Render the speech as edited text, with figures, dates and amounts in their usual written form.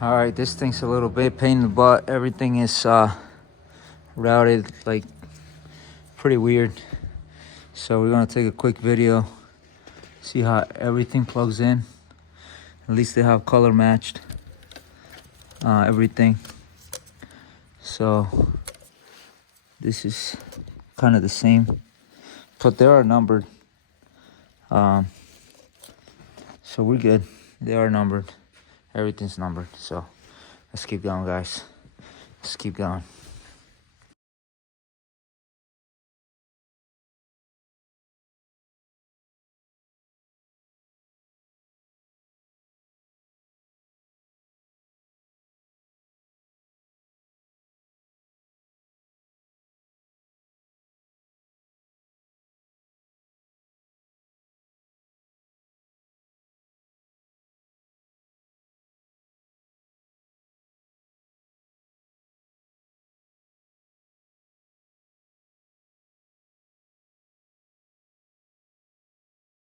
All right, this thing's a little bit pain in the butt. Everything is routed like pretty weird. So we're gonna take a quick video, see how everything plugs in. At least they have color matched everything. So this is kind of the same, but they are numbered. So we're good. They are numbered. Everything's numbered. So let's keep going, guys. Let's keep going.